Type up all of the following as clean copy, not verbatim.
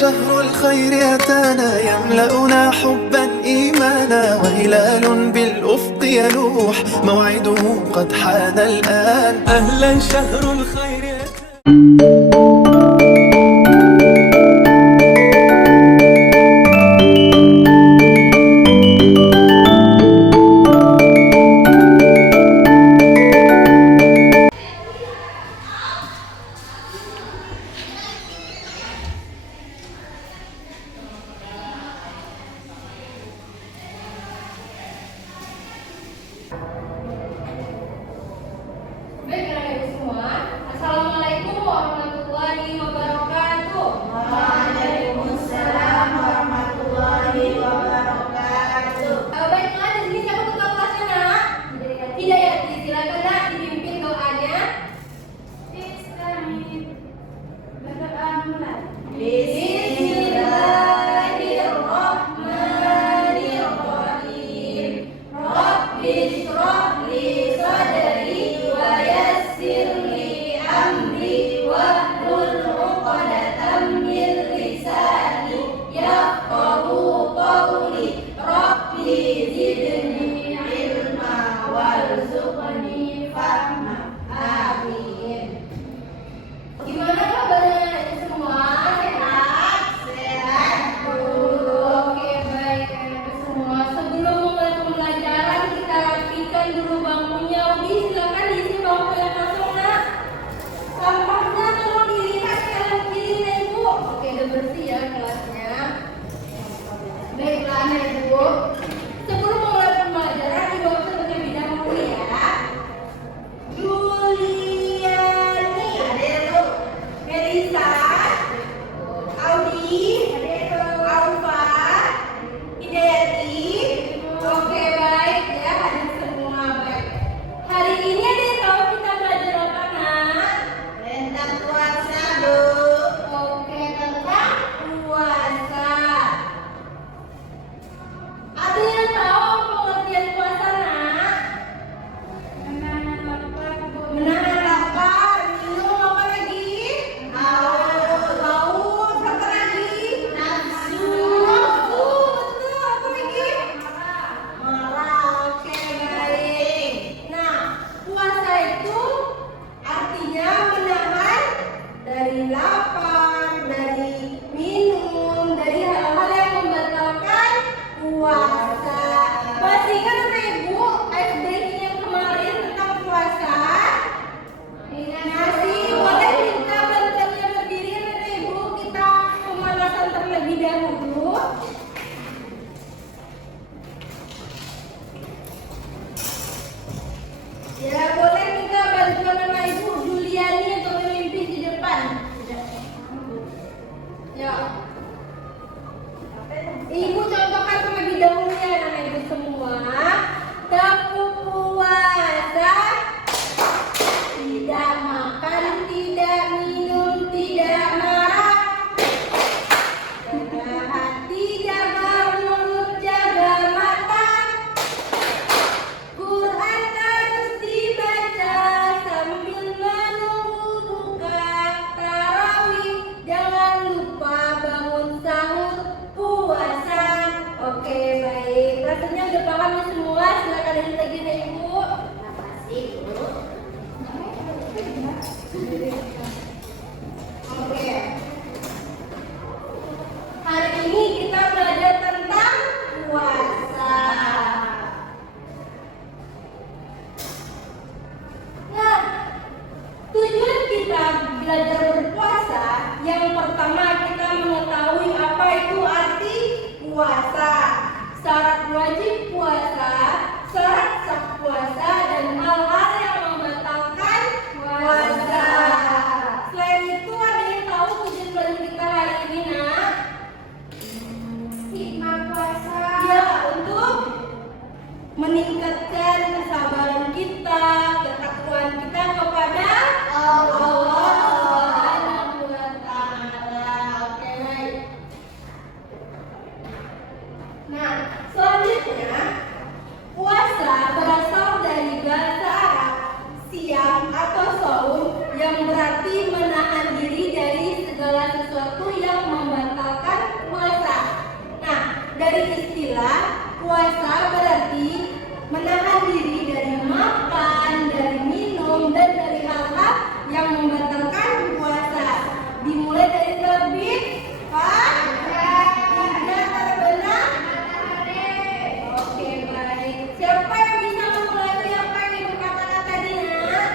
شهر الخير أتانا يملأنا حبا إيمانا، وهلال بالأفق يلوح موعده قد حان الآن. أهلا شهر الخير أتانا. Baik, anak-anak semua, Assalamualaikum warahmatullahi wabarakatuh. Waalaikumsalam warahmatullahi wabarakatuh. Baiklah, di sini siapa ketua kelasnya, nak? Hidayat, silakan nak dipimpin doanya. Bismillahirrahmanirrahim. Rabbi shrah li sadri wa yassir li amri wahlul 'uqdatam min lisani yafqahu qawli. Rabbi zidni ilma warzuqni fahma. Amin. Gimana kabarnya anak-anak semua? Sehat? Sehat, Bu. Oke, baik anak-anak semua. Sebelum mulai pembelajaran, kita rapikan dulu bangkunya. Ubi, silakan diisi bangku yang kosong, nak. Sampahnya tolong dilihat kanan kiri ya, Ibu. Oke, udah bersih ya kelasnya. Baiklah anak Ibu. Sebelum mulai pembelajaran, Ibu harus terlebih dahulu ya. Juliani, Adelu, Melisa, Audi, Alfa, Hidayati. Oke, baik ya, hadir semua baik. Hari ini ada yang tahu kita belajar apa, nak? Tentang puasa, Bu. Oke, tentang puasa. Ada yang tahu pengertian puasa, nak? Menahan lapar, Bu. Menahan lapar, minum apa lagi? Haus, apa lagi? Nafsu, Nafsu. betul. Apa lagi? Marah. Oke, baik. Nah, puasa itu artinya menahan dari lapar, dari minum, dari hal-hal yang membatalkan puasa. Masih ingat kan Ibu ice breaking yang kemarin tentang puasa? Masih boleh minta bantuannya berdiri kan Ibu? Kita pemanasan terlebih dahulu. Ya, boleh minta bantuan sama Ibu Juliani untuk memimpin di depan. Ya. Ibu contohkan terlebih dahulu ya anak Ibu semua. Kamu puasa, tidak makan, tidak minum, tidak marah. Jaga hati, jaga mulut, jaga mata. Quran harus dibaca sambil menunggu buka tarawih. Jangan lupa bangun sahur puasa. Oke, baik. Rasanya udah paham ya semua. Silakan lanjut lagi deh Ibu. Makasih, Bu. Oke. Hari ini kita belajar tentang puasa. Nah, tujuan kita belajar berpuasa, yang pertama kita mengetahui apa itu arti puasa, syarat wajib puasa, syarat sah puasa, dan hal-hal yang membatalkan puasa. dari istilah puasa berarti menahan diri dari makan, dari minum, dan dari hal-hal yang membatalkan puasa. Dimulai dari terbit fajar hingga terbenam matahari. Oke, baik. Siapa yang bisa mengulangi apa yang ibu katakan tadi, Nak?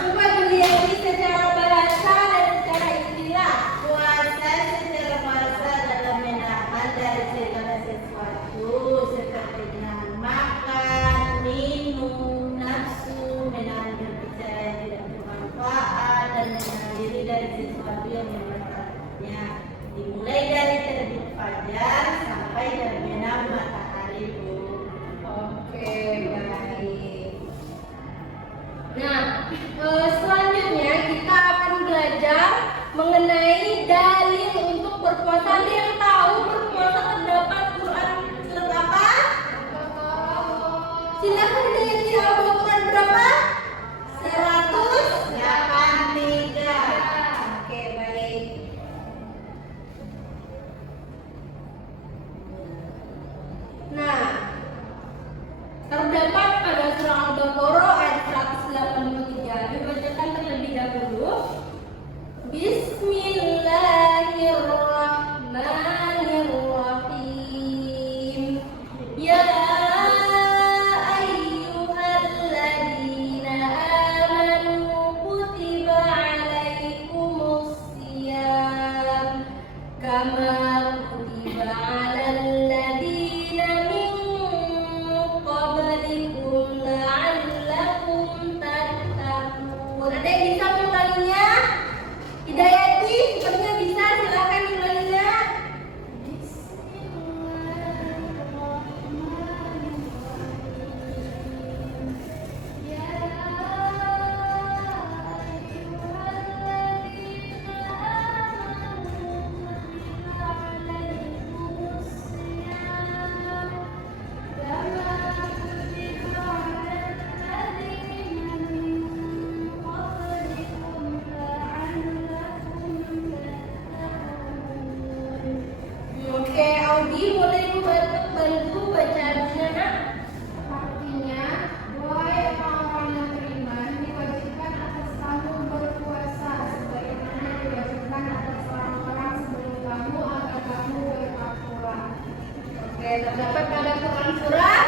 Coba dilihat secara bahasa dan secara istilah. Puasa secara bahasa adalah menahan dari segala sesuatu seperti menahan makan, minum, nafsu, menahan berbicara yang tidak bermanfaat, dan menahan diri dari sesuatu yang membatalkannya. Dimulai dari terbit fajar sampai terbenam matahari, Bu. Oke, baik. Nah, selanjutnya kita akan belajar mengenai dalil untuk berpuasa. Ada yang tahu berpuasa terdapat Quran surat apa? Silakan diisi Al-Quran berapa? 183. Oke, baik. Nah, terdapat pada surah Al-Baqarah ayat 183. Dibacakan terlebih dahulu. Bismillahirrahmanirrahim. Ya ayyuhalladzina amanu kutiba alaikumus siyam kama kutiba alal ladzina min qablikum la'allakum tattaqun. Ada yang bisa mengulanginya? Hidayati, sepertinya bisa. Silakan ulanginya. Oke, Audi boleh bantu bacaannya, Nak? Artinya, wahai orang-orang yang beriman, diwajibkan atas kamu berpuasa sebagaimana diwajibkan atas orang-orang sebelum kamu agar kamu bertakwa. Oke, terdapat pada Quran surat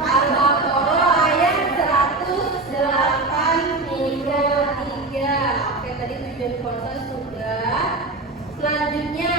Al-Baqarah ayat 183. Oke, tadi tujuan puasa sudah. Selanjutnya,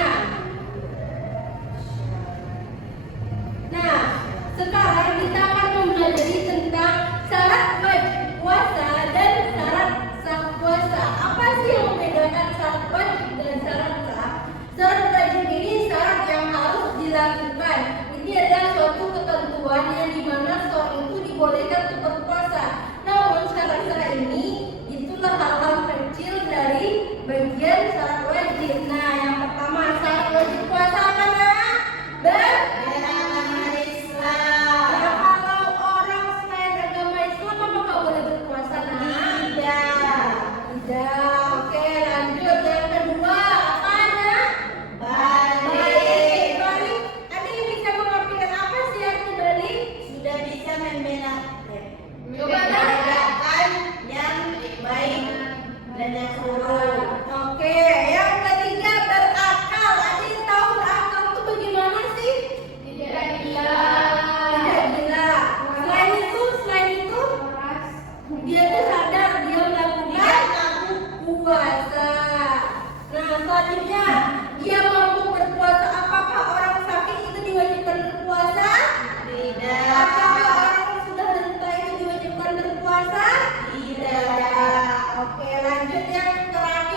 nah, sekarang kita akan mempelajari tentang syarat wajib puasa dan syarat sah puasa. Apa sih yang membedakan syarat wajib dan syarat sah? Syarat wajib ini syarat yang harus dilakukan. Ini adalah suatu ketentuan yang dimana seorang itu dibolehkan untuk berpuasa. Namun syarat sah ini itulah hal-hal kecil dari bagian syarat wajib. Nah, yang pertama syarat wajib puasa apa, Nak? Nah, kalau orang selain agama Islam apakah boleh berpuasa, Nak? Tidak. Oke, lanjut. Yang kedua, apa, Nak? Balik. Ada yang bisa mengartikan apa sih arti balik? Sudah bisa membedakan Coba, Nak. yang baik dan yang buruk. Oke, yang ketiga berakal. Ada yang tahu berakal itu bagaimana sih? Tidak gila, Tidak gila. Selain itu, waras, dia tuh sadar dia melakukan puasa. Nah, selanjutnya dia mampu berpuasa. Apakah orang sakit itu diwajibkan berpuasa? Tidak. Apakah orang yang sudah renta itu diwajibkan berpuasa? Tidak. Oke, lanjut yang terakhir.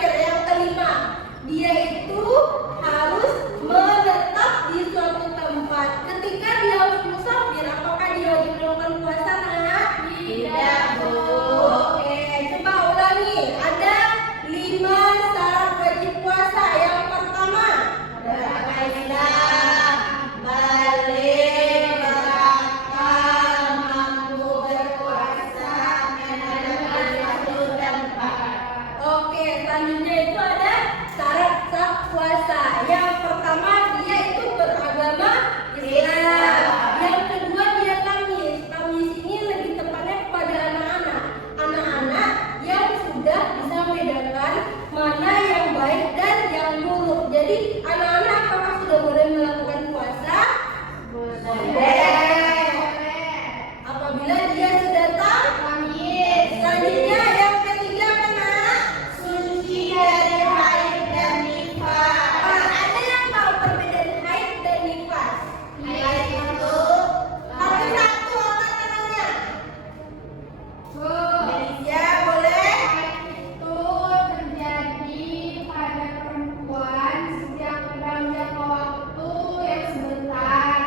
mana yang baik dan yang buruk. Jadi anak-anak apakah sudah boleh melakukan puasa? Boleh. Apabila dia sudah tahu. Selanjutnya yang ketiga apa nak? Suci dari haid dan nifas. Ada yang tahu perbedaan haid dan nifas? Haid itu Satu-satu angkat tangannya. Indonesia boleh. Itu terjadi pada perempuan sejak dalam jangka waktu yang sebentar,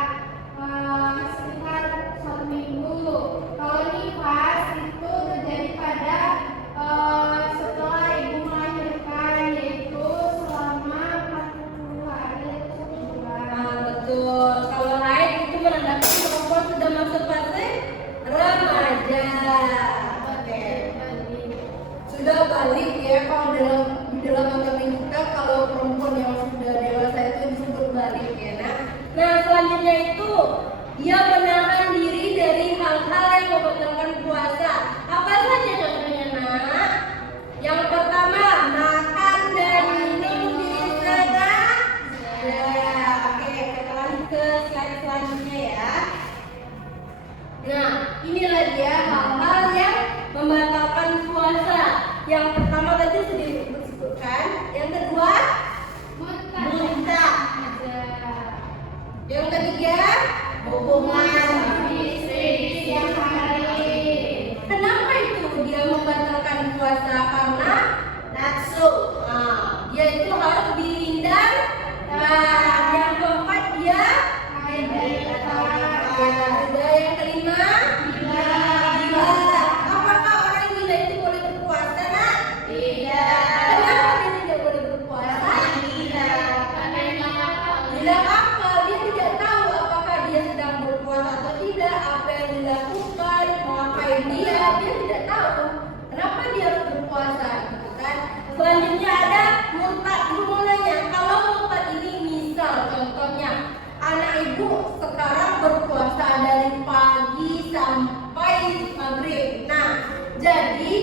sekitar 1 minggu. Kalau nifas itu terjadi pada setelah ibu melahirkan, yaitu selama 40 hari atau 1 bulan. Betul. Kalau haid itu menandakan perempuan sudah masuk fase remaja. Sudah balik ya, kalau di dalam agama kita kalau perempuan yang sudah dewasa itu disebut balik ya nak. Nah selanjutnya itu dia menahan diri dari hal-hal yang membatalkan puasa. Apa saja contohnya nak? Yang pertama makan dan minum di sana. Ya, oke kita lanjut ke slide selanjutnya ya. Nah inilah dia hal-hal yang membatalkan puasa. Yang pertama tadi sudah disebutkan. Yang kedua muntah. Yang ketiga Hubungan Istri di siang hari. kenapa itu dia membatalkan puasa? Karena nafsu. dia itu harus dihindar. Nah yang keempat dia gila. Yang kelima gila. Apakah orang gila itu boleh berpuasa nak? Tidak. Kenapa dia tidak boleh berpuasa? Gila apa? Dia tidak tahu apakah dia sedang berpuasa atau tidak. Apa yang dilakukan, mengapain dia tidak tahu. Kenapa dia harus berpuasa gitu kan? Selanjutnya ada murtad. Ibu mau nanya, kalau murtad ini misal contohnya anak ibu sekarang berpuasa dari pagi sampai maghrib. Nah, jadi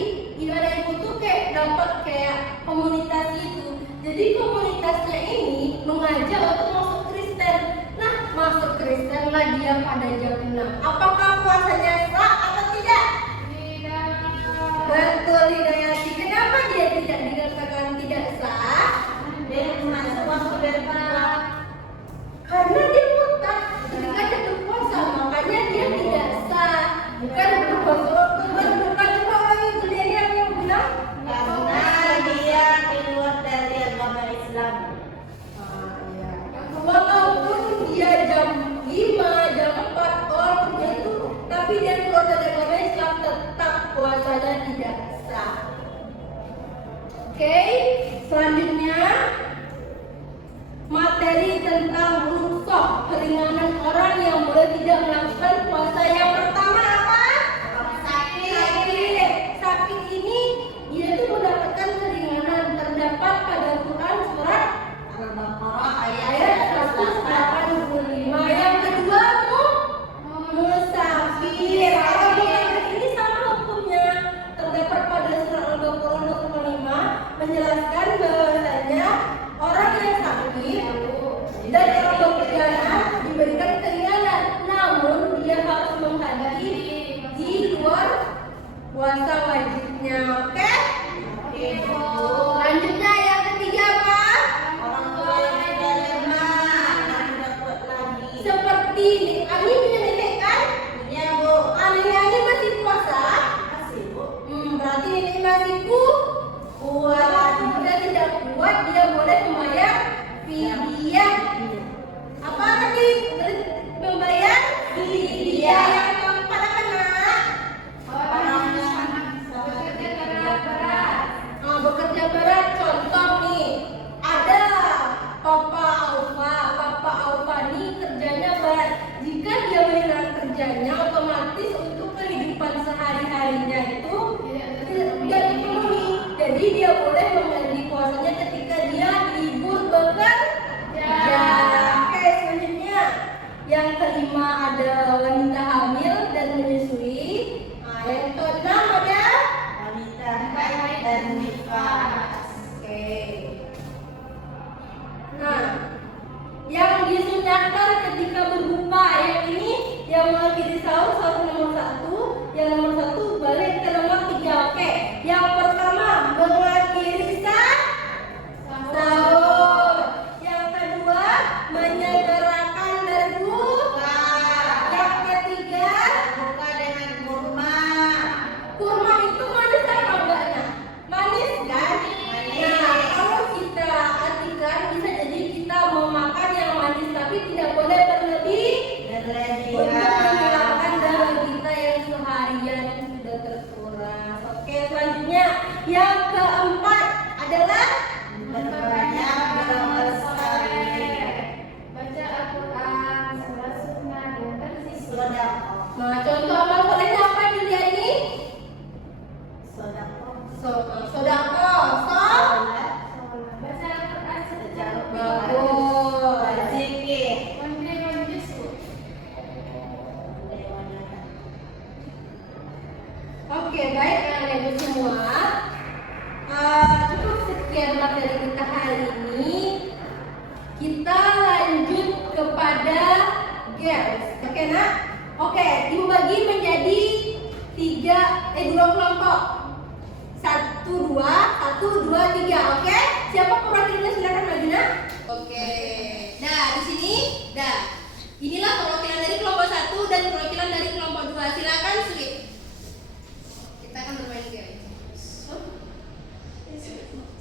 gimana ibu tuh kayak dapat kayak komunitas itu. Jadi komunitasnya ini mengajak untuk masuk Kristen. Nah, masuk Kristen lah dia pada jam 6. Apakah puasanya sah atau tidak? Betul Hidayati. Kenapa dia tidak dikatakan tidak sah? Dia masuk berpuasa. Karena dia murtad. Ketika dia berpuasa, makanya dia tidak sah. Bukan berpuasa waktu berbuka. Coba orang itu dia yang bilang. Karena dia keluar dari agama Islam. Walaupun dia jam 5, jam 4 orang itu, tapi dia keluar dari agama Islam tetap puasanya tidak sah. Oke, selanjutnya materi tentang rukhsah keringanan orang yang boleh tidak melakukan puasa. Yang pertama apa? Sakit ini dia itu mendapatkan keringanan terdapat pada Quran surat Al-Baqarah ayat 185. Yang kedua musafir. Orang musafir ini sama hukumnya. Terdapat pada surat Al-Baqarah 185 menjelaskan bahwasanya orang yang sakit dan orang bepergian diberikan keringanan, namun dia harus menghadiri di luar puasa wajibnya. Oke? Lanjutnya yang ketiga apa? orang tua yang sudah lemah dan tidak kuat lagi. Seperti Ani punya nenek kan? Punya bu. Nenek Ani masih puasa? Masih bu. Berarti nenek masih kuat. Jika tidak kuat, dia boleh membayar fidyah. Apa tadi? Membayar fidyah. Yang keempat apa nak? Bekerja berat. Contoh nih, ada Papa Alfa nih kerjanya berat. Jika dia meninggal kerjanya, otomatis untuk kehidupan sehari-harinya itu tidak dipenuhi. Jadi dia boleh mengganti puasanya ketika dia libur bekerja. Oke, selanjutnya yang kelima ada wanita hamil dan menyusui. Yang keenam ada Wanita haid dan nifas. Oke, Oke nak. Oke, ibu bagi menjadi dua kelompok. 1, 2, 1, 2, 3. Oke? Siapa perwakilannya, silakan maju nak. Oke. Nah, di sini, inilah perwakilan dari kelompok 1 dan perwakilan dari kelompok 2. Silakan switch. Kita akan bermain game.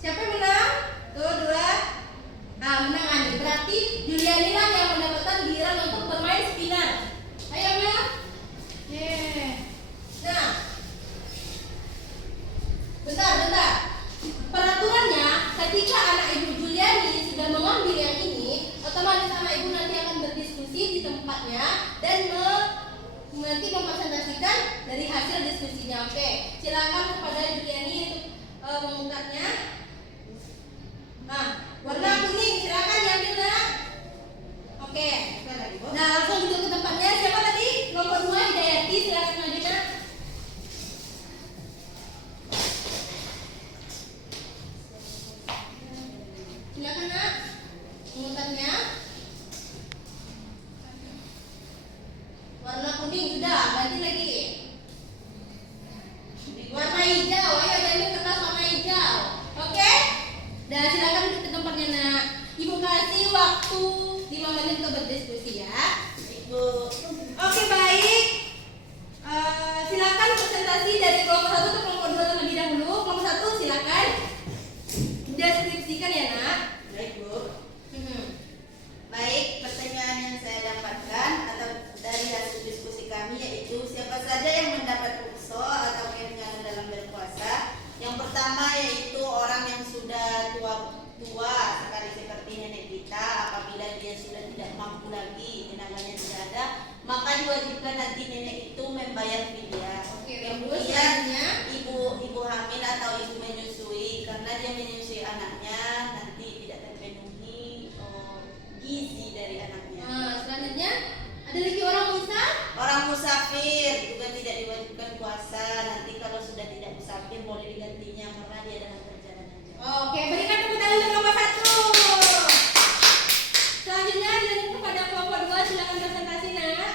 Siapa yang menang? Tuh, 2. Nah, menang Ani. Berarti Juliani lah yang mendapatkan giliran untuk bermain spinner. Ayo, Mel. Nah, bentar. Peraturannya, ketika anak ibu Juliani sudah mengambil yang ini, otomatis anak ibu nanti akan berdiskusi di tempatnya dan nanti mempresentasikan dari hasil diskusinya. Oke, silakan kepada Juliani untuk mengungkapnya. Nah, warna kuning silakan diambil nak. Oke. Nah, langsung duduk ke tempatnya. Siapa tadi? Kelompok 2 Hidayati, silakan maju nak. Silakan nak. Mengungkapnya. Warna kuning sudah, ganti lagi. Warna hijau, ayo diambil kertas warna hijau. Oke? Dan silakan ke tempatnya nak. Ibu kasih waktu 5 menit untuk berdiskusi ya. Ibu. Oke baik. Silakan presentasi dari kelompok 1 atau kelompok 2 terlebih dahulu. Kelompok 1 silakan. Deskripsikan ya nak. Baik Bu. Baik, pertanyaan yang saya dapatkan atau dari hasil diskusi kami yaitu siapa saja yang mendapat ukso atau keringanan dalam berpuasa. Yang pertama yaitu orang yang sudah tua sekali seperti nenek kita, apabila dia sudah tidak mampu lagi, tenaganya tidak ada, maka diwajibkan nanti nenek itu membayar fidyah. Kemudian ibu hamil atau ibu menyusui, karena dia menyusui anaknya nanti tidak terpenuhi gizi dari anaknya. Selanjutnya ada lagi orang musafir juga tidak diwajibkan puasa. Nanti kalau sudah tidak musafir boleh digantinya karena dia dalam perjalanan jauh. Oke, berikan tepuk tangan untuk kelompok 1. Selanjutnya dilanjut kepada kelompok 2, silakan presentasi nak.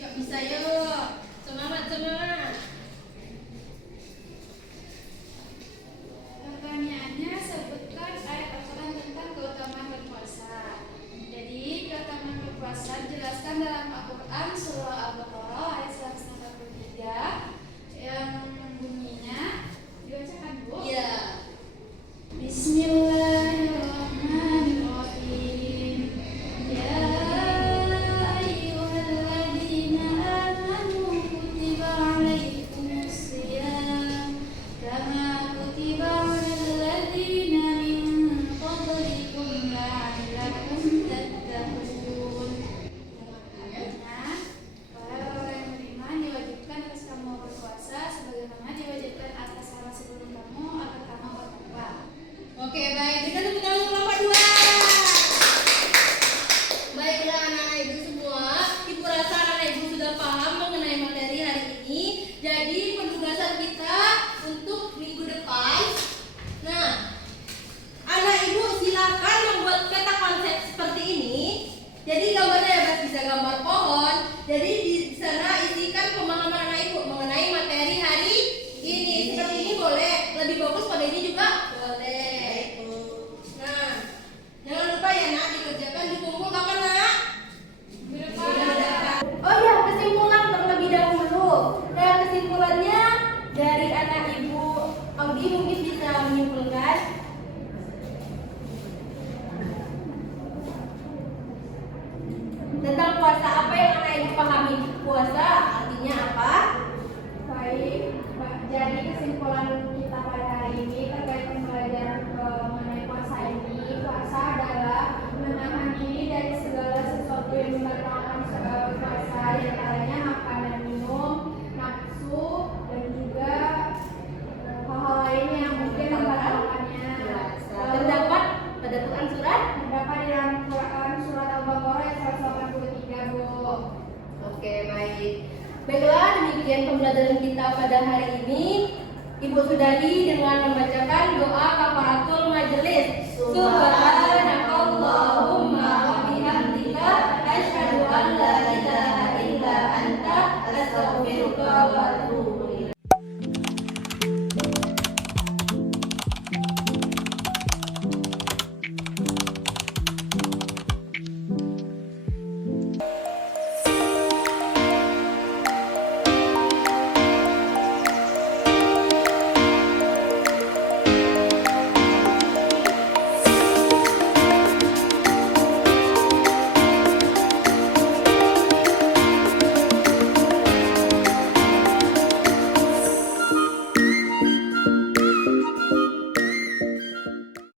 Yuk bisa yuk. Semangat. Pertanyaannya, sebutkan ayat Al-Quran tentang keutamaan berpuasa. Jadi, keutamaan berpuasa dijelaskan dalam Al-Quran surah Al-Baqarah ayat 143 yang bunyinya, dibacakan Bu? Iya. Bismillahirrahmanirrahim. Ya ayyuhalladzina amanu kutiba alaikumus shiyam kama kutiba alal ladzina min qablikum la'allakum tattaqun. Artinya, para orang yang beriman diwajibkan atas kamu berpuasa sebagaimana diwajibkan atas orang sebelum kamu agar kamu bertakwa. Oke, baik. Berikan tepuk tangan untuk kelompok 2. Baiklah anak-anak ibu semua, ibu rasa anak-anak ibu sudah paham mengenai materi hari ini. Jadi penugasan kita untuk minggu depan. Nah, anak ibu silakan membuat peta konsep seperti ini. Jadi gambarnya bebas, bisa gambar pohon. Jadi di sana isikan pemahaman anak ibu mengenai materi hari ini. Seperti ini boleh, lebih bagus pada ini juga boleh. Nah, jangan lupa ya nak, dikerjakan dikumpul kapan nak? Oh ya, kesimpulan terlebih dahulu. Nah, kesimpulannya dari anak ibu Audi mungkin bisa menyimpulkan. Tentang puasa, apa yang anak ibu pahami? Puasa artinya apa? Baik, jadi kesimpulan kita pada hari ini terkait pembelajaran mengenai puasa ini, puasa adalah menahan diri dari segala sesuatu yang membatalkan puasa, diantaranya makan dan minum, nafsu, dan juga hal-hal lain yang mungkin membatalkannya. Terdapat pada Quran surat. Terdapat di dalam Quran surat Al-Baqarah ayat 183 Bu. Oke, baik. Baiklah, demikian pembelajaran kita pada hari ini. Ibu sudahi dengan membacakan doa